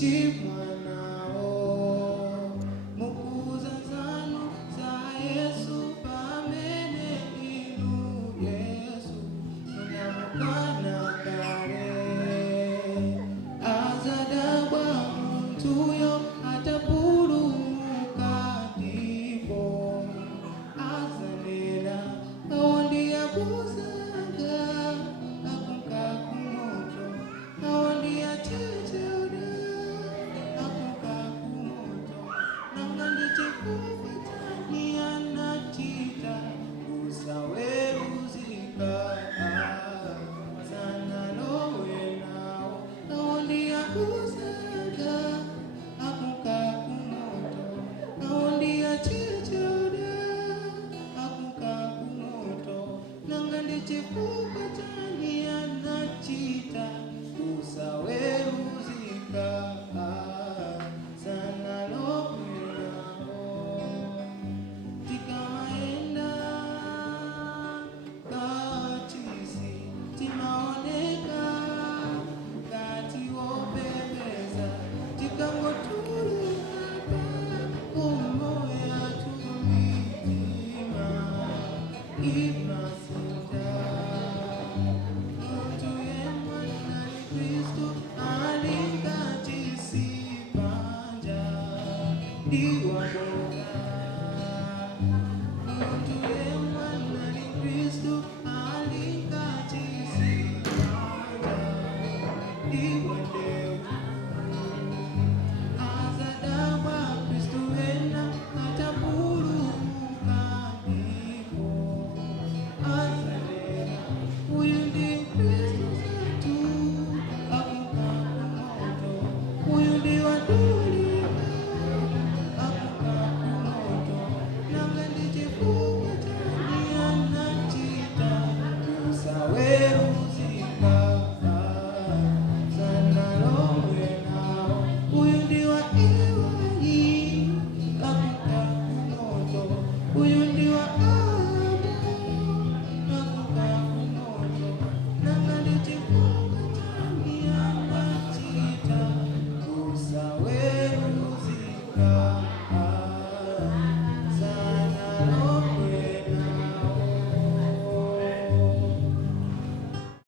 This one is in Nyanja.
chimwanao mukuza zanu za Yesu pamene inu Yesu munamukana kale azadabwa muntuyo atapulumuka ndipo azanena awondiyakuzaga akunka kumoto awondiyatete akunka kumoto nanga ndichikufa chani anachita kusaweruzika sana lowe nawo awondiyakuzaga akunka kumoto awondiyatete akunka kumoto nanga ndichikufa chani anachita kusaweruzika sana lokwerawo tikamaenda kachisi timaone